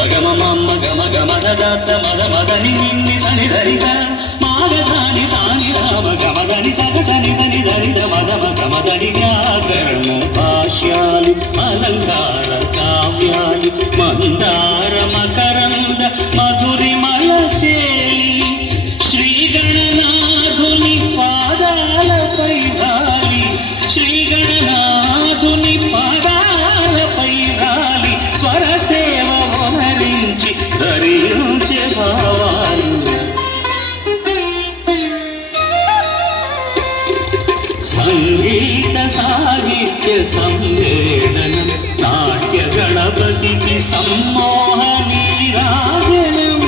సగమ మమ్మ గమ గమ దత్త మద మదని నిన్ని సని ధరిస మాగ సాని సాని రామ గమదని సగ సని సని ధరిద మదమ గమదని వ్యాకరణము భాష్యాలు అలంకార కావ్యాలు మందార మకరంద మధురిమయ తేలి శ్రీగణనాథుని పాదాలపై వాలి శ్రీగణనాథుని పాదాలపై వాలి స్వరసేవ వనరించి ధరించే భావాలు సంగీత సాహిత్య సమ్మేళనం నాట్య గణపతికి సమ్మోహ నీరాజనం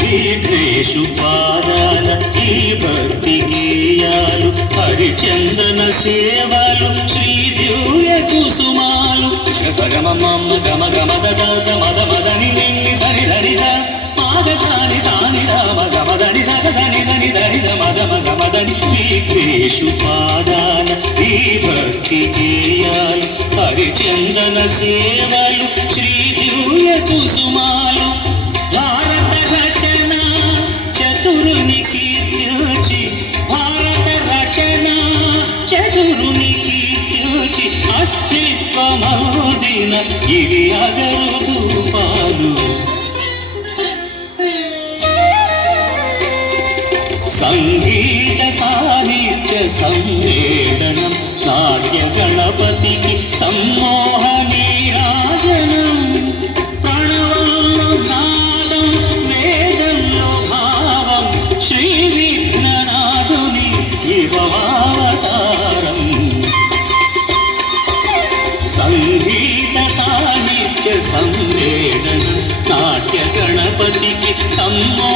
విఘ్నేశు పాదాల ఈ భక్తి గేయాలు హరిచందన సేవలు శ్రీ దివ్య కుసుమాలు సగమ మమ్మ గమ గమ దత్త మద మదని నిన్ని సని ధరిస మాగ సాని సాని రామ గమదని సగ సని సని ధరిద మదమ గమదని విఘ్నేశు పాదాల ఈ భక్తి గేయాలు హరిచందన సేవలు శ్రీ దివ్య కుసుమాలు భారత రచన చతురుని కీర్తించి భారత రచన చతురుని కీర్తించి అస్తిత్వమోదిన ఇవి అగరు రూపాలు సంగీత సాహిత్య సమ్మేళనం నాట్య గణపతికి సమ్మోహ నీరాజనం ప్రణవానాదం వేదంలో భావం శ్రీ విఘ్ననాథుని ఇవావతారం సంగీత సాహిత్య సమ్మేళనం నాట్య గణపతికి సమ్మోహ